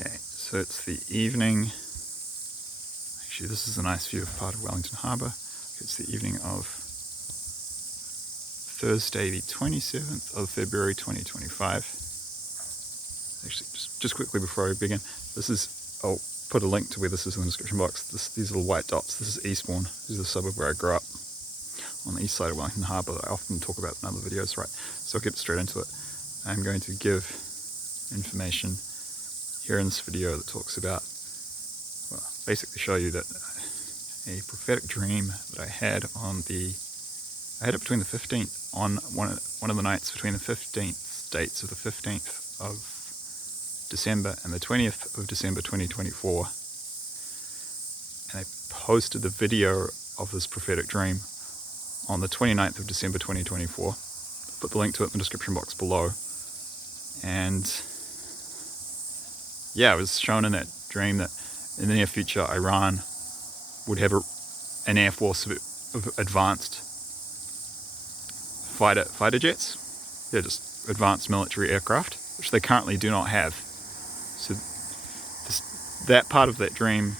Okay, so it's the evening. Actually, this is a nice view of part of Wellington harbour. It's the evening of Thursday, the 27th of February 2025. Actually, just quickly before I begin, I'll put a link to where this is in the description box. These little white dots, this is Eastbourne. This is the suburb where I grew up, on the east side of Wellington harbour that I often talk about in other videos, right? So I'll get straight into it. I'm going to give information here in this video that talks about, well, basically show you that a prophetic dream that I had it between the 15th, on one of the nights between the 15th dates of the 15th of December and the 20th of December 2024. And I posted the video of this prophetic dream on the 29th of December 2024. Put the link to it in the description box below. And yeah, it was shown in that dream that in the near future Iran would have an air force of advanced fighter jets. Yeah, just advanced military aircraft, which they currently do not have. So that part of that dream,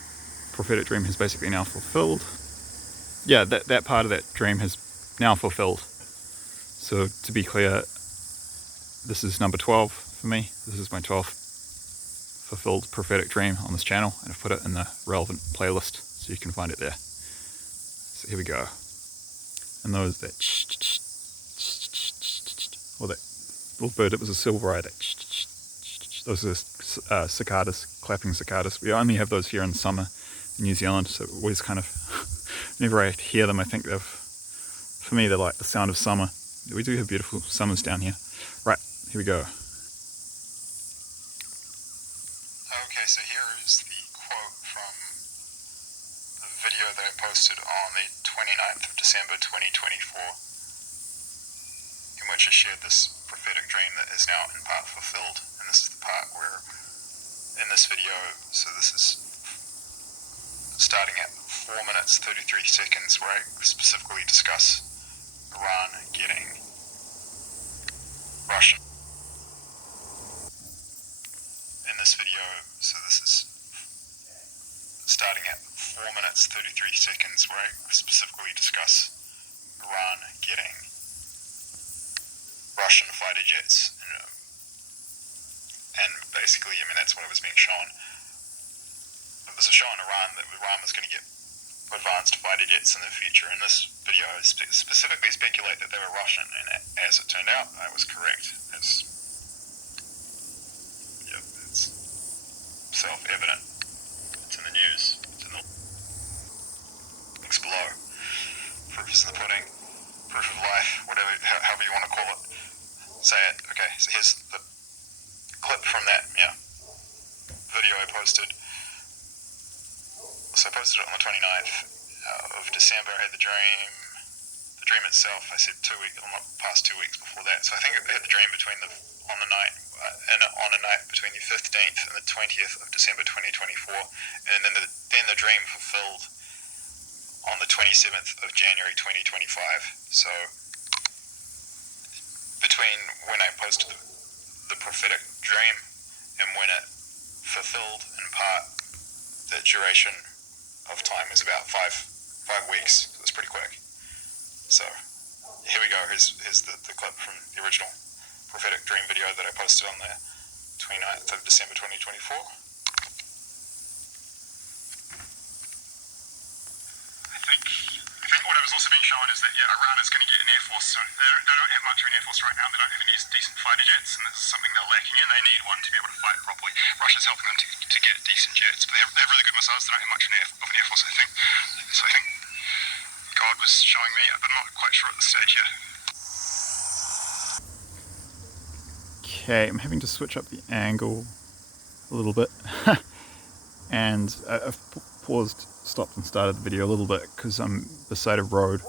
prophetic dream, has basically now fulfilled. Yeah, that part of that dream has now fulfilled. So to be clear, this is number 12 for me. This is my 12th fulfilled prophetic dream on this channel, and I've put it in the relevant playlist so you can find it there. So here we go. And that little bird, it was a silver eye, those are cicadas, clapping cicadas. We only have those here in summer in New Zealand, so always kind of, whenever I hear them, I think for me, they're like the sound of summer. We do have beautiful summers down here. Right, here we go. Okay, so here is the quote from the video that I posted on the 29th of December 2024, in which I shared this prophetic dream that is now in part fulfilled. And this is the part where, in this video, so this is starting at 4 minutes 33 seconds, where I specifically discuss Iran getting Russian. In this video, so this is starting at 4 minutes 33 seconds, where I specifically discuss Iran getting Russian fighter jets. And basically, I mean, that's what was being shown. It was a show in Iran that Iran was going to get advanced fighter jets in the future. In this video, I specifically speculate that they were Russian, and as it turned out, I was correct. It's self-evident. It's in the news. It's in the links below. Proof is in the pudding. Proof of life. Whatever, however you want to call it. Say it. Okay. So here's the clip from that. Video I posted. So I posted it on the 29th of December. I had the dream. The dream itself, I said 2 weeks, on the past 2 weeks before that. So I think I had the dream on a night between the 15th and the 20th of December 2024, and then the dream fulfilled on the 27th of January 2025. So between when I posted the prophetic dream and when it fulfilled in part, the duration of time was about five weeks. So it was pretty quick. So here we go. Here's the clip from the original prophetic dream video that I posted on the 29th of December 2024. I think what was also being shown is that Iran is going to get an air force soon. They don't have much of an air force right now. They don't have any decent fighter jets, and this is something they're lacking in. They need one to be able to fight properly. Russia's helping them to get decent jets, but they have really good missiles. They don't have much of an air force, I think. So I think God was showing me, but I'm not quite sure at this stage yet. Okay, I'm having to switch up the angle a little bit. And I've stopped and started the video a little bit because I'm beside a road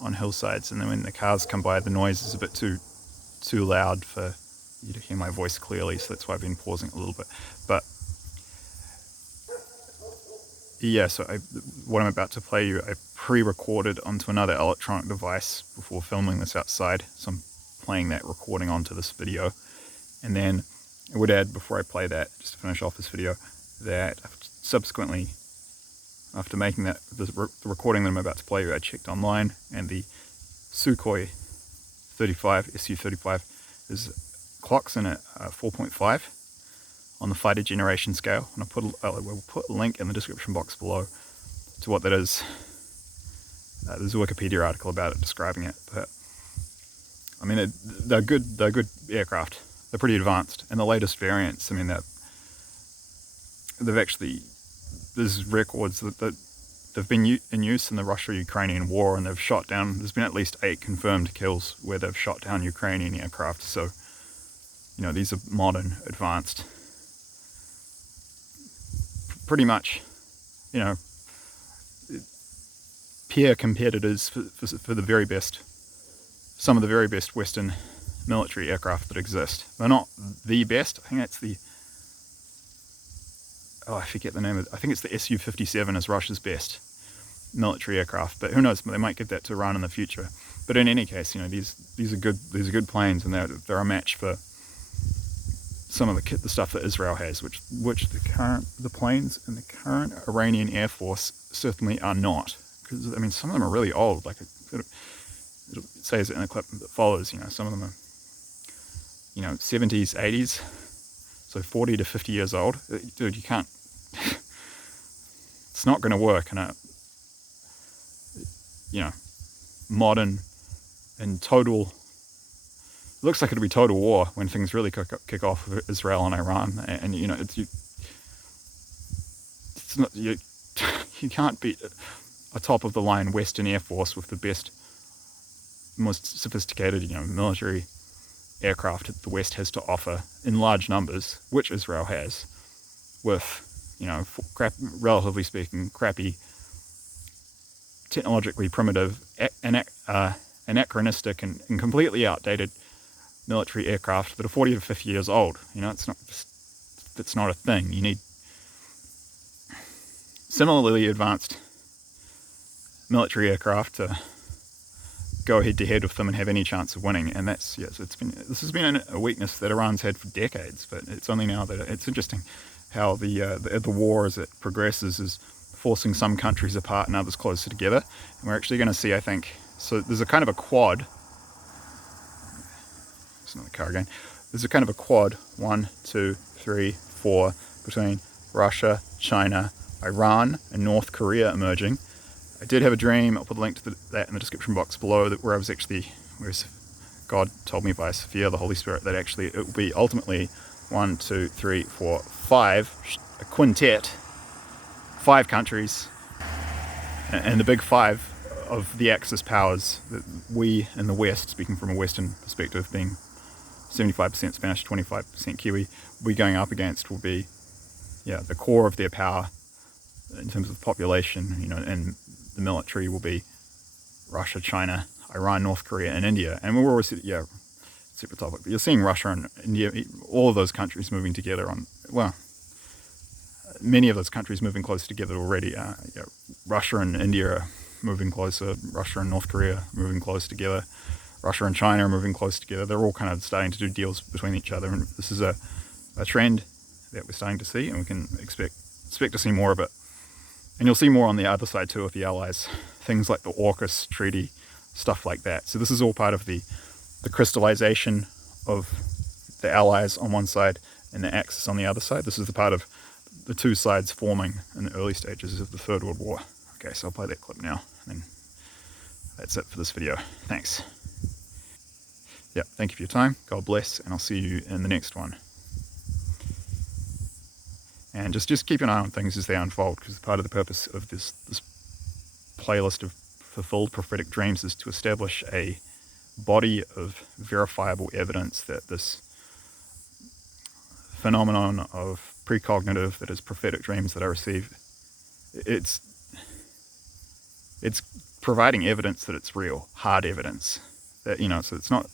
on hillsides, and then when the cars come by, the noise is a bit too loud for you to hear my voice clearly, so that's why I've been pausing a little bit. But yeah, so what I'm about to play you, I pre-recorded onto another electronic device before filming this outside, so I'm playing that recording onto this video. And then I would add, before I play that, just to finish off this video, that subsequently, after making the recording that I'm about to play you, I checked online, and the Sukhoi 35, Su-35, clocks in at 4.5 on the fighter generation scale, and we'll put a link in the description box below to what that is. There's a Wikipedia article about it describing it, but I mean they're good aircraft. They're pretty advanced, and the latest variants, I mean, they've actually, there's records that they've been in use in the Russia-Ukrainian war, and they've shot down, there's been at least 8 confirmed kills where they've shot down Ukrainian aircraft. So, you know, these are modern, advanced, pretty much, you know, peer competitors for the very best, some of the very best Western military aircraft that exist. They're not the best. I think that's the, I forget the name of it. I think it's the Su-57 is Russia's best military aircraft, but who knows, they might give that to Iran in the future. But in any case, you know, these are good planes, and they're a match for some of the stuff that Israel has, which the planes in the current Iranian Air Force certainly are not. Because I mean, some of them are really old. Like it says it in the clip that follows. You know, some of them are, you know, 70s, 80s, so 40 to 50 years old. Dude, you can't. It's not going to work in a, you know, modern and total. It looks like it'll be total war when things really kick off with Israel and Iran, and you know, it's not you can't beat a top of the line Western Air Force with the best, most sophisticated, you know, military aircraft that the West has to offer in large numbers, which Israel has, with, you know, relatively speaking, crappy, technologically primitive, anachronistic, and completely outdated military aircraft that are 40 to 50 years old. You know, it's not a thing. You need similarly advanced military aircraft to go head to head with them and have any chance of winning. And that's, yes, this has been a weakness that Iran's had for decades, but it's only now that it's interesting how the war as it progresses is forcing some countries apart and others closer together. And we're actually going to see, I think, so there's a kind of a quad. It's another car again. There's a kind of a quad, 1, 2, 3, 4, between Russia, China, Iran, and North Korea emerging. I did have a dream. I'll put a link to that in the description box below, where God told me by Sophia, the Holy Spirit, that actually it will be ultimately 1, 2, 3, 4, 5, a quintet, 5 countries, and the big 5 of the Axis powers that we in the West, speaking from a Western perspective, being 75% Spanish, 25% Kiwi, we going up against will be, yeah, the core of their power in terms of population, you know, and the military will be Russia, China, Iran, North Korea, and India. And we're always, yeah, separate topic, but you're seeing Russia and India, all of those countries moving together on, well, many of those countries moving closer together already. Yeah, Russia and India are moving closer, Russia and North Korea moving close together, Russia and China are moving close together. They're all kind of starting to do deals between each other, and this is a trend that we're starting to see, and we can expect to see more of it. And you'll see more on the other side too with the Allies, things like the AUKUS treaty, stuff like that. So this is all part of the crystallization of the Allies on one side and the Axis on the other side. This is the part of the two sides forming in the early stages of the Third World War. Okay, so I'll play that clip now, and that's it for this video. Thanks. Yeah, thank you for your time. God bless, and I'll see you in the next one. And just keep an eye on things as they unfold, because part of the purpose of this playlist of fulfilled prophetic dreams is to establish a body of verifiable evidence that this phenomenon of precognitive, that is prophetic dreams that I receive, it's providing evidence that it's real, hard evidence. That, you know, so it's not,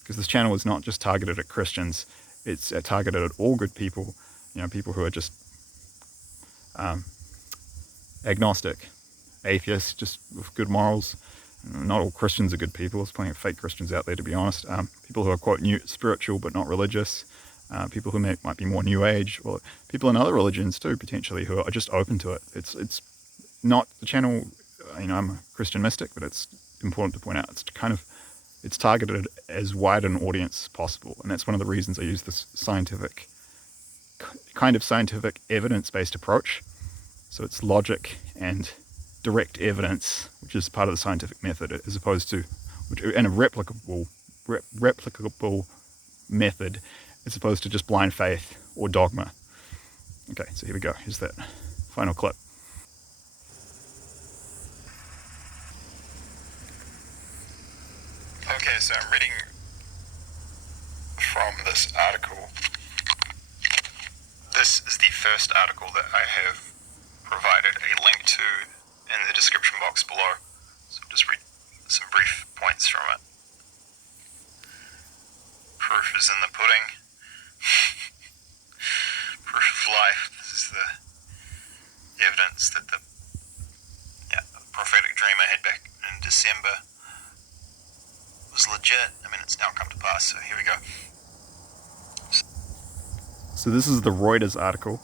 because this channel is not just targeted at Christians, it's targeted at all good people, you know, people who are just agnostic, atheists, just with good morals. Not all Christians are good people. There's plenty of fake Christians out there, to be honest. People who are, quote, spiritual but not religious. people who might be more New Age, or people in other religions too, potentially, who are just open to it. It's not the channel. I'm a Christian mystic, but it's important to point out it's targeted as wide an audience as possible, and that's one of the reasons I use this scientific evidence-based approach. So it's logic and direct evidence, which is part of the scientific method, as opposed to and a replicable method, as opposed to just blind faith or dogma. Okay, so here we go. Here's that final clip. Okay, so I'm reading from this article. This is the first article that I have provided a link to in the description box below. So I'll just read some brief points from it. Proof is in the pudding. Proof of life. This is the evidence that the prophetic dream I had back in December was legit. I mean, it's now come to pass, so here we go. So this is the Reuters article.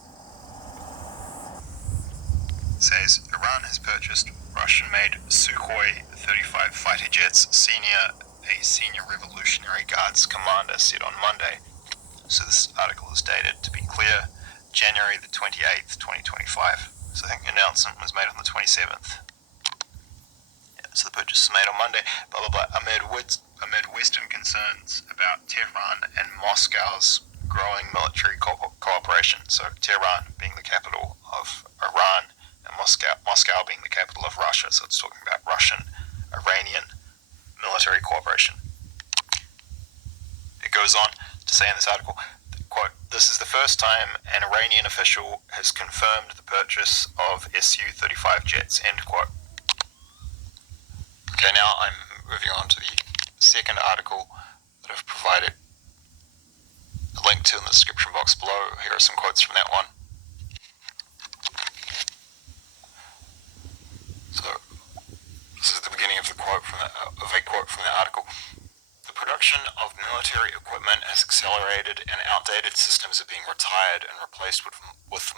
It says, Iran has purchased Russian-made Sukhoi 35 fighter jets, a senior Revolutionary Guards commander said on Monday. So this article is dated, to be clear, January the 28th, 2025. So I think the announcement was made on the 27th. So the purchase was made on Monday, blah, blah, blah, amid Western concerns about Tehran and Moscow's growing military cooperation. So Tehran being the capital of Iran and Moscow being the capital of Russia. So it's talking about Russian-Iranian military cooperation. It goes on to say in this article, quote, this is the first time an Iranian official has confirmed the purchase of Su-35 jets, end quote. Okay, now I'm moving on to the second article that I've provided a link to in the description box below. Here are some quotes from that one. So, this is the beginning of a quote from the article. The production of military equipment has accelerated and outdated systems are being retired and replaced with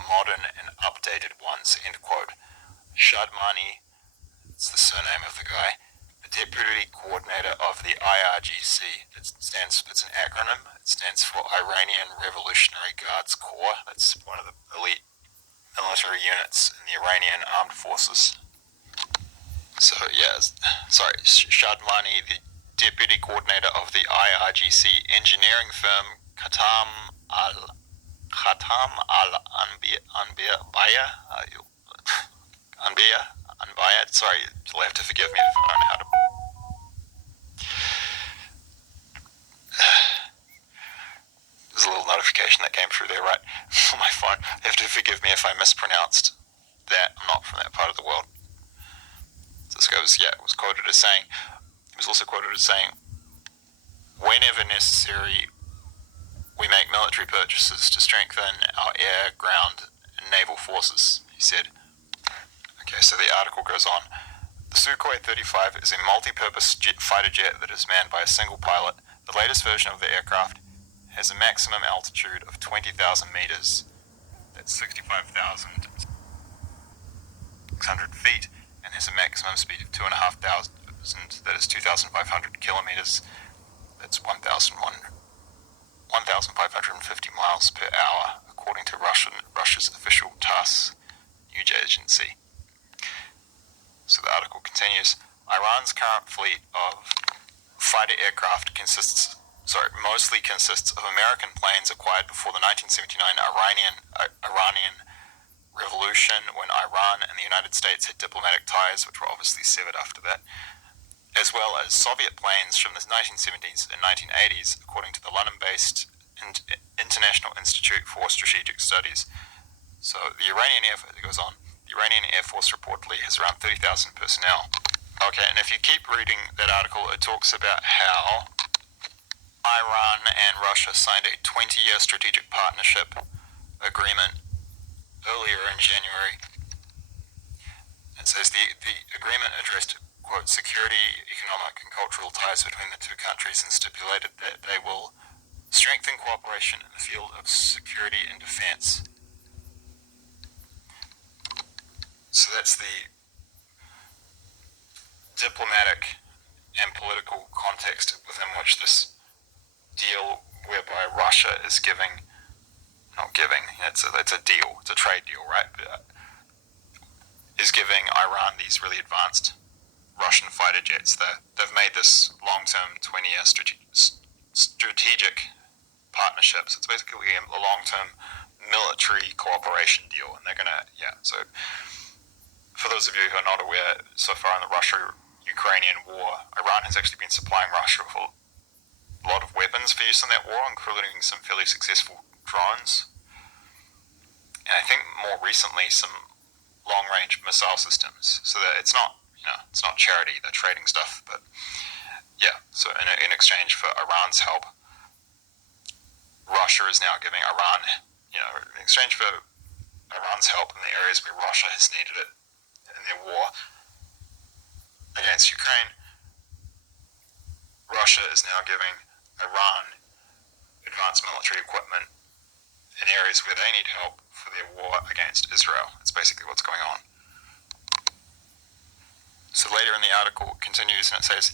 modern and updated ones, end quote. Shadmani, it's the surname of the guy, the deputy coordinator of the IRGC. It's an acronym. It stands for Iranian Revolutionary Guards Corps. That's one of the elite military units in the Iranian armed forces. So Shadmani, the deputy coordinator of the IRGC engineering firm Khatam Anbiya. Sorry, you'll have to forgive me if I don't know how to. There's a little notification that came through there, right, on my phone. You have to forgive me if I mispronounced that. I'm not from that part of the world. So this guy was quoted as saying, he was also quoted as saying, whenever necessary, we make military purchases to strengthen our air, ground, and naval forces, he said. Okay, so the article goes on. The Sukhoi 35 is a multi-purpose fighter jet that is manned by a single pilot. The latest version of the aircraft has a maximum altitude of 20,000 meters. That's 65,600 feet, and has a maximum speed of 2,500. That is 2,500 kilometers. That's 1,550 miles per hour, according to Russia's official TASS news agency. So the article continues. Iran's current fleet of fighter aircraft mostly consists of American planes acquired before the 1979 Iranian Revolution, when Iran and the United States had diplomatic ties, which were obviously severed after that, as well as Soviet planes from the 1970s and 1980s, according to the London-based International Institute for Strategic Studies. So the Iranian Air Force reportedly has around 30,000 personnel. Okay, and if you keep reading that article, it talks about how Iran and Russia signed a 20-year strategic partnership agreement earlier in January. It says the agreement addressed, quote, security, economic and cultural ties between the two countries, and stipulated that they will Strengthen cooperation in the field of security and defense. So that's the diplomatic and political context within which this deal, whereby Russia is giving, not giving, it's a deal, it's a trade deal, right? Is giving Iran these really advanced Russian fighter jets. They've made this long-term 20-year strategic partnership. So it's basically a long-term military cooperation deal, and they're gonna, so for those of you who are not aware, so far in the Russia-Ukrainian war, Iran has actually been supplying Russia with a lot of weapons for use in that war, including some fairly successful drones, and I think more recently some long-range missile systems. So that it's not charity, they're trading stuff, but so in exchange for Iran's help, Russia is now giving Iran, in exchange for Iran's help in the areas where Russia has needed it in their war against Ukraine, Russia is now giving Iran advanced military equipment in areas where they need help for their war against Israel. It's basically what's going on. So later in the article it continues and it says,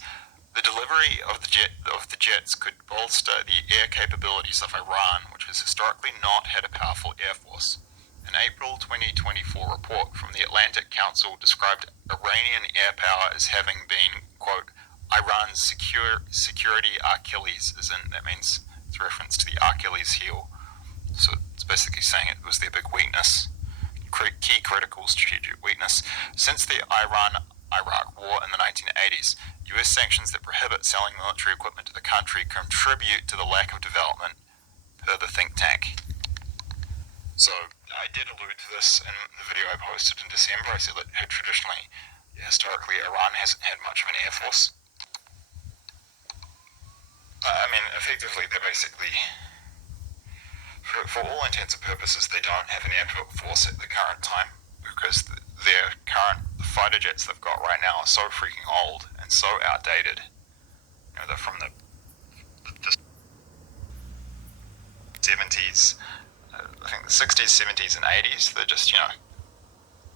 the delivery of the jets could bolster the air capabilities of Iran, which has historically not had a powerful air force. An April 2024 report from the Atlantic Council described Iranian air power as having been, quote, Iran's security Achilles, that means it's a reference to the Achilles heel. So it's basically saying it was their big weakness, key critical strategic weakness. Since the Iran-Iraq war in the 1980s, US sanctions that prohibit selling military equipment to the country contribute to the lack of development, per the think tank. So I did allude to this in the video I posted in December. I said that historically, Iran hasn't had much of an air force. Effectively, they're basically, for all intents and purposes, they don't have an air force at the current time, because their current fighter jets they've got right now are so freaking old and so outdated. They're from the 70s, I think the 60s, 70s, and 80s. They're just,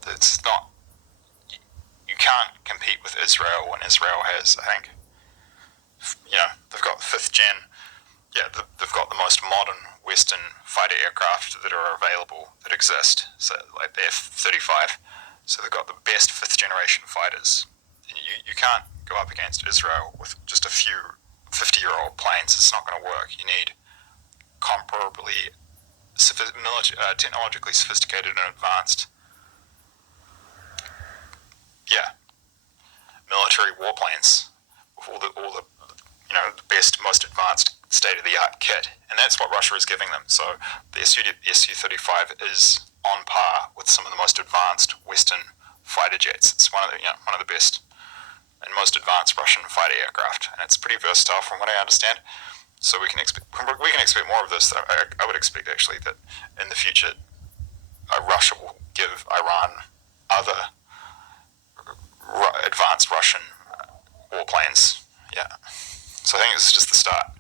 it's not, you can't compete with Israel when Israel has, I think, they've got 5th gen, they've got the most modern Western fighter aircraft that are available, that exist, so like the F-35, so they've got the best 5th generation fighters. And you can't go up against Israel with just a few 50-year-old planes. It's not going to work. You need comparably technologically sophisticated and advanced military warplanes with all the best, most advanced state-of-the-art kit, and that's what Russia is giving them. So the Su-35 is on par with some of the most advanced Western fighter jets. It's one of the best and most advanced Russian fighter aircraft, and it's pretty versatile from what I understand. So we can expect more of this. I would expect actually that in the future, Russia will give Iran other advanced Russian warplanes. So I think this is just the start.